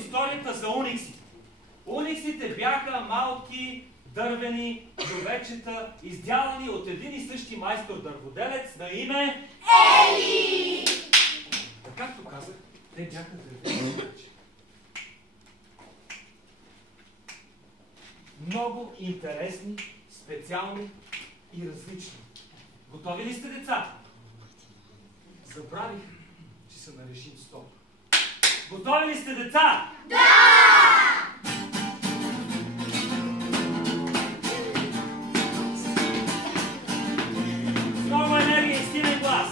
историята за униксите. Униксите бяха малки дървени човечета, издялани от един и същи майстор дърводелец на име Ели! Както казах, те бяха дървени човечета. Много интересни, специални и различни. Готови ли сте, деца? Забравих, че са на режим стоп. Готови ли сте, деца? Да! С много енергия и силен глас.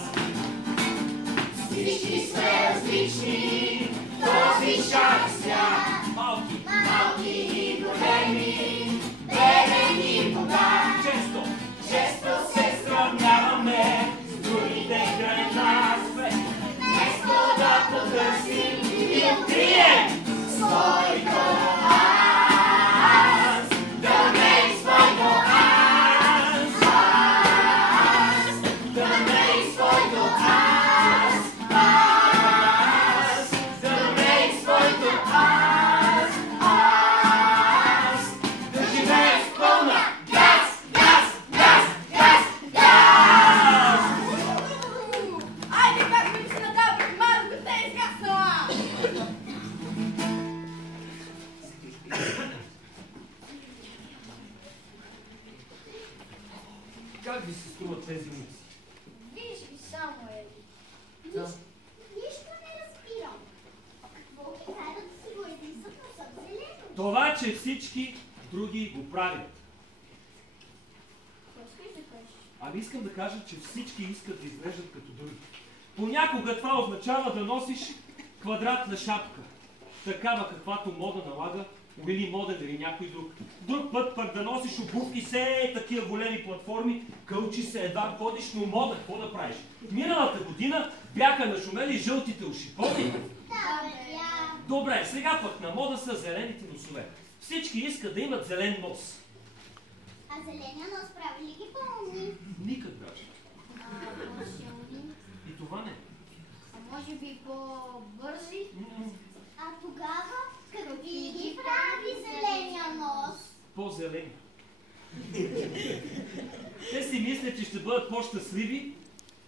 Всички сме различни, този шар свят. Малки и големи, беден и богат. Често се сравняваме с другите край нас. Вместо да потърсим и открием своето аз. Да не своето аз. Да не своето аз. Да не своето аз. Да живее с пълна газ. Айде, как ми се надават, малко те е изгаснала! Как ви се струват тези уникси? Виж ги само, Ели. Да. Нищо не разбирам. Какво ги кара да си го единстват на съд зелено? Това, че всички други го правят. Какво искаш да кажеш? Ами искам да кажа, че всички искат да изглеждат като други. Понякога това означава да носиш квадратна шапка, такава каквато мода налага, или моден или някой друг. Друг път пък да носиш обувки се такива големи платформи, кълчи се, едва ходиш, но мода, какво да правиш? Миналата година бяха нашумели жълтите уши. Помни? Да, бе. Добре, сега пък на мода са зелените носове. Всички искат да имат зелен нос. А зеления нос прави ли ги по-умни? Никак даже. По-силни? И това не. А може би по-бързи? М, А тогава какви ги прави зеления нос? По-зелени. Те си мислят, че ще бъдат по-щастливи,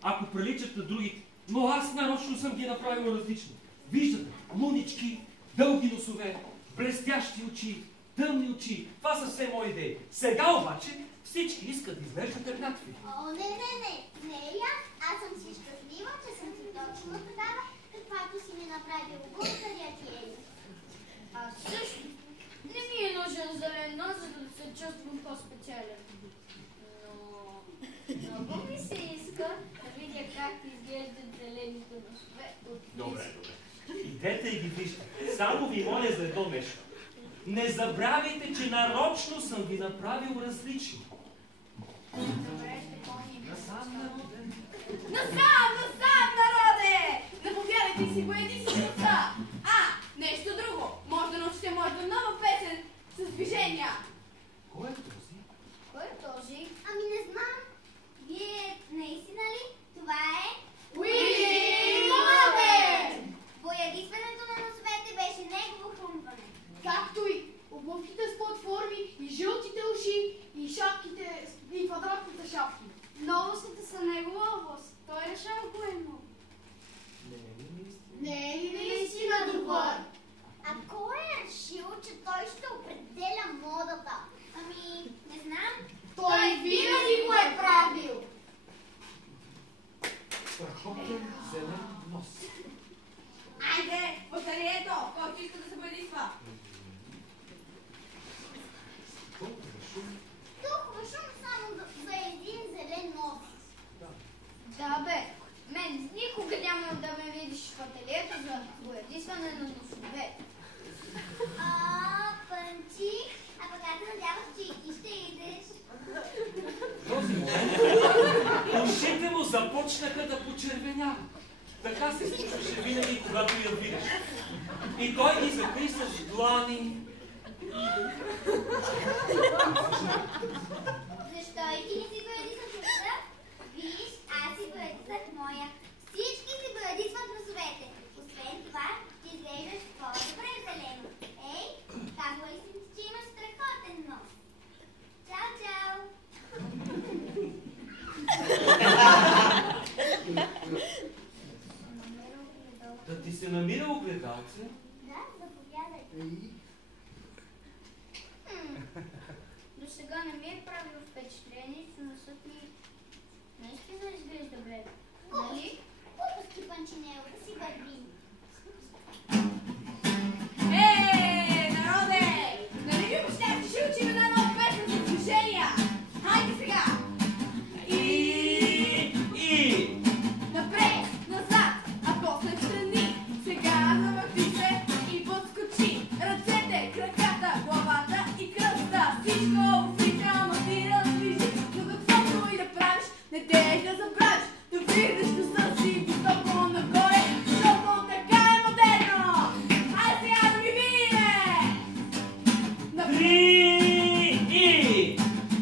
ако приличат на другите. Но аз нарочно съм ги направил различни. Виждате, лунички, дълги носове, блестящи очи, тъмни очи. Това са все мои идеи. Сега обаче всички искат да изглеждат еднакви. О, не. Не е аз съм си щастлива, че съм си точно такава, каквато си ми направи благодаря ти, Ели. Аз също. Не ми е нужен зелен нос, за да се чувствам по-специален. Но много ми се иска да видя как изглеждат зелените носове от Добре. Идете и ги вижте. Само ви моля за едно нещо. Не забравяйте, че нарочно съм ви направил различни. Добре, ще помним. Насам, народе! Заповядайте си, поеди си носа! Нещо друго! Може да научите моята нова песен с движения! Кой е този? Кой е този? Ами не знам. Вие наистина ли? Това е... Уили Моден! Боядисването на носовете беше негово хрумване. Както и обувките с платформи, и жълтите уши, и шапките, и квадратните шапки. Новостите са негова област. Той решава кое е ново. Не е ли наистина добър? А кой е решил, че той ще определя модата? Ами, не знам. Той винаги го е правил! Страхотен зелен нос. Айде, батарието, който иска да се боядисва. Толкова шум само за един зелен нос. Да, бе. Мен никога няма да ме видиш в ателието за боядисване на носове. Пънчи, а пък аз надявах, че и ти ще идеш. В този момент ушите му започнаха да почервеняват. Така се случваше винаги, когато я видиш. И той ги закри с длани. Защо и ти не си боядисваш носа? Виж, аз си боядисвах моя. Всички си боядисват носовете. Освен това, ти изглеждаш по-добре в зелен До сега не ми е правило впечатление, че носът ми наистина изглежда блед. Нали? Глупости, Панчинело, да си върви. Народе! Нали ви обещах, че ще учим една нова песен за движения? Хайде сега! Напред, назад, а после встрани. Сега завърти се и подскочи. Ръцете, краката, главата и кръста. Всичко в ритъма ти раздвижи. Но каквото и да правиш, не дей да забравиш. Да виждаш носа си високо нагоре, защото така е модерно. Хайде сега да ми видиме!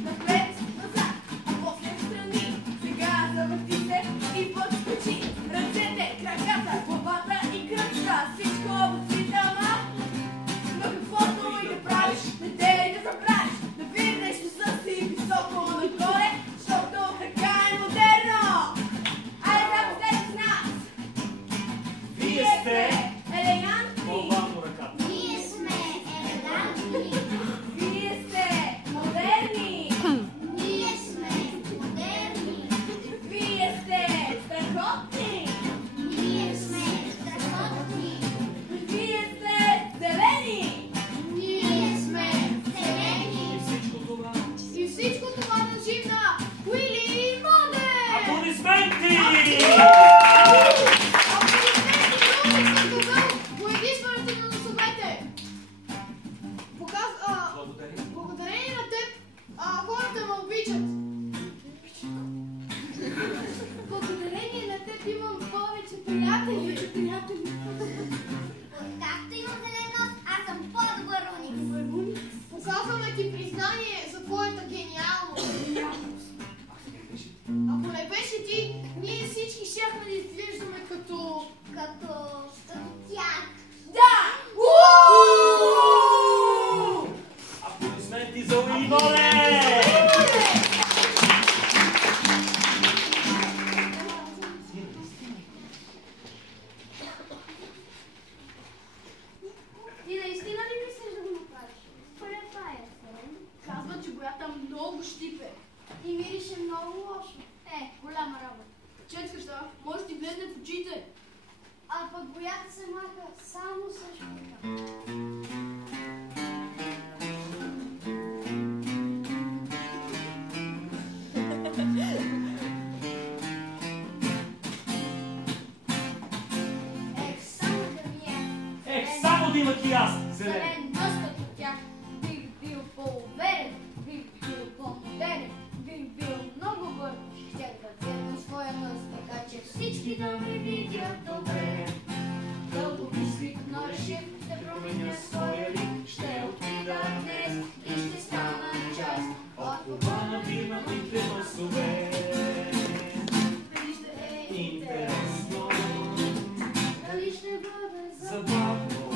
Напред, назад, а после встрани. Сега завърти се и подскочи. Ръцете, краката, главата и кръста. Всичко в ритъма. Но каквото и да правиш, не дей да забравиш. Да виждаш носа си високо нагоре, защото така е модерно. Айде да повтаряш с нас. Вие сте елегантни. по-бавно ръката. Ние сме елегантни. Вие сте модерни. Ние сме модерни. Вие сте страхотни. Ние сме страхотни. Вие сте зелени. Ние сме И зелени. всичко това. И всичко това дължим на Уили Модер. Аплодисменти! Боядисването на носовете. Благодаря. Благодарение на теб, хората ме обичат. Благодарение на теб имам повече приятели. Както имам зелен нос, аз съм по-добър уник. Показваме ти признание за твоята гениалност. Ако не беше ти, ние всички щяхме да изглеждаме като тях. Да! Аплодисменти за Уили Модер! Ти наистина ли мислиш да го направиш? Препая се. Казва, че боята много щипе и мирише много лошо. Голяма работа. Четкаща, може да ти влезне в очите. А пък боята се маха само с шмика. Само да имах и аз зелен. Зелен нос като тях. Бих бил по-уверен, бих бил по-модерен, бих бил много бърз. Щях да взема своя нос, така че всички да ме видят добре. Дълго мислих, но реших да променя своя лик. Ще отида днес и ще стана част от това на вирнатите носове. Вижте, Интересно, Дали ще бъде забавно,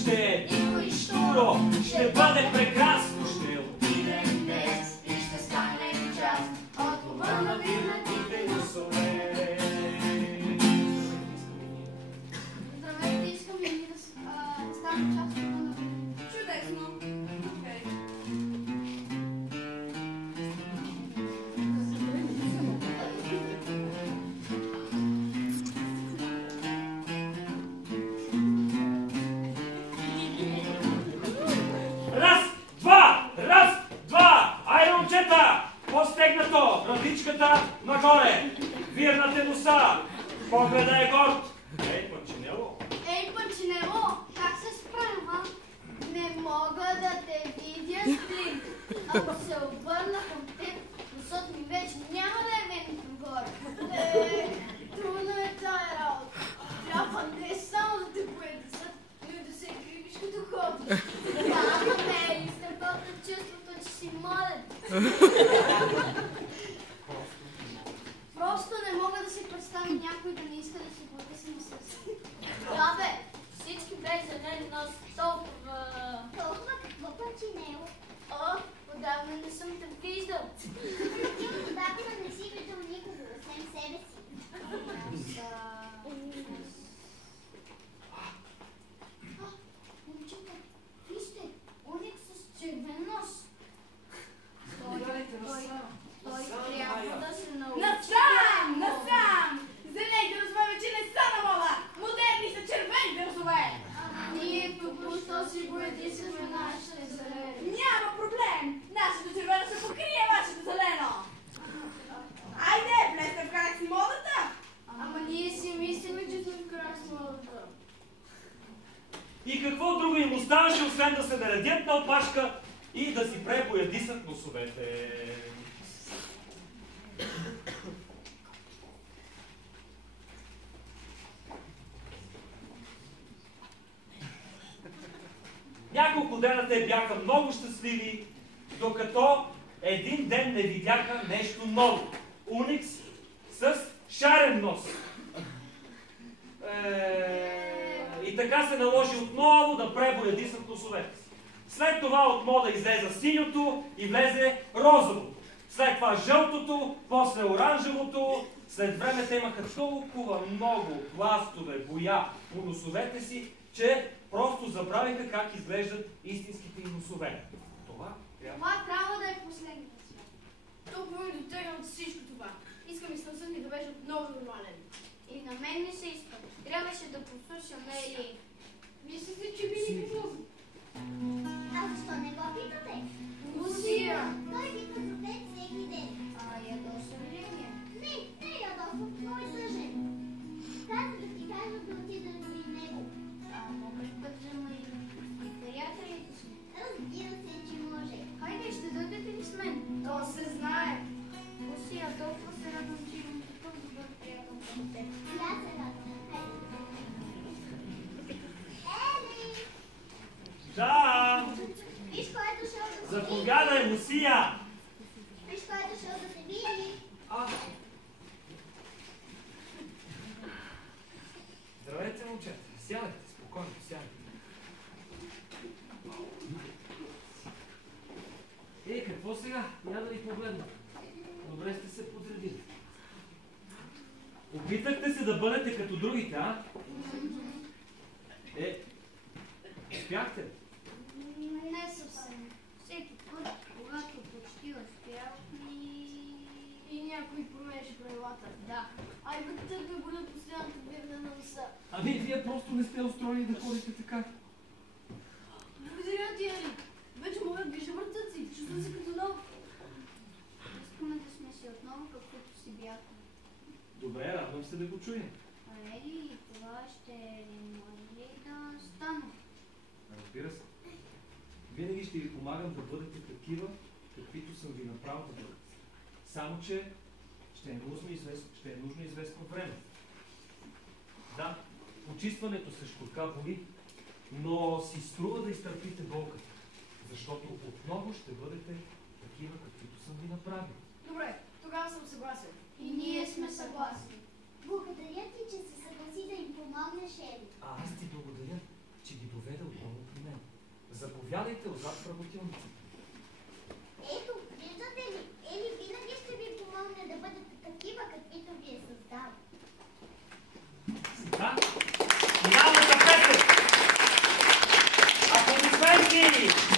ще е Ико и штуро, ще бъде прекрасно, ще отидем днес и ще стане част от това на вирнатите носове. Здравейте, искам ли ние да станем част от това на чудесно. Окей. Раз, два, айде момчета, по-стегнато, брадичката нагоре, вирнате носа, погледа е горд. Ей, Панчинело. Ей, Панчинело, как се справям, а? Не мога да те видя стрим. Ако се обърна към теб, носът ми вече няма да е вен нагоре. Трудно е тая работа. Трябва не само да те поедисат, но и да се кривиш като ходиш. Да, но не е изтъпълта чувството, че си моден. Просто не мога да си представя някой да не иска да си потисне с. Да, бе, всички без зелен нос толкова... Толкова какво, Панчинело? О, отдавна не съм те виждал. Ти отдавна не си виждал никого, освен себе си. Момчета, И какво друго им оставаше, освен да се наредят на опашка и да си пребоядисат носовете. Няколко дена те бяха много щастливи, докато един ден не видяха нещо ново. Уникс с шарен нос. И така се наложи отново да пребоядисат носовете си. След това от мода излезе синьото и влезе розовото. След това жълтото, после оранжевото. След време те имаха толкова много пластове, боя по носовете си, че просто забравиха как изглеждат истинските им носове. Това трябва да е последният свят. Толкова ми дотегна от всичко това. Искам и сносът ми да беше отново нормален. И на мен не се иска. Трябваше да послушам Ели. Мислите, че би ни помогна? А защо не го питате? Лусия! Той пита за теб всеки ден. Ядоса ли е? Не ядосвам, но е тъжен. Каза да ти кажа да отида при него. Мога ли да взема и приятелите си? Разбира се, че може. Хайде, ще дойдете ли с мен? То се знае. Лусия, толкова се радвам, че имам такъв добър приятел като теб. И аз се радвам. Ели! Да! Виж кой е дошъл да се види. Заповядай, Лусия! Виж кой е дошъл да се види. Здравейте, момчета. Сядайте, спокойно, сядайте. Какво сега? Я да ви погледна. Добре сте се подредили. Опитахте се да бъдете като другите, а? Успяхте ли? Не съвсем. Всеки път, когато почти успях И някой променяше правилата. Да. Ай, бе, тък ме болят постоянното биране на носа. Ами, вие просто не сте устроени да ходите така. Благодаря ти, Ели. Вече мога да движа въртъци. Чувствам се като нов. Искаме да сме си отново каквото си бяхме. Добре, радвам се да го чуя. Ели, това ще може ли да стане? Разбира се. Винаги ще ви помагам да бъдете такива, каквито съм ви направил да бъдете. Само, че ще е нужно известно време. Да, почистването с шкурка боли, но си струва да изтърпите болката, защото отново ще бъдете такива, каквито съм ви направил. Добре, тогава съм съгласен. И ние сме съгласни. Благодаря ти, че се съгласи да им помогнеш, Ели. А аз ти благодаря, че ги доведе отново при мен. Заповядайте отзад в работилницата. Ето, виждате ли, Ели винаги ще ви помогне да бъдете такива, каквито ви е създал. Сега, финалната песен! Аплодисменти!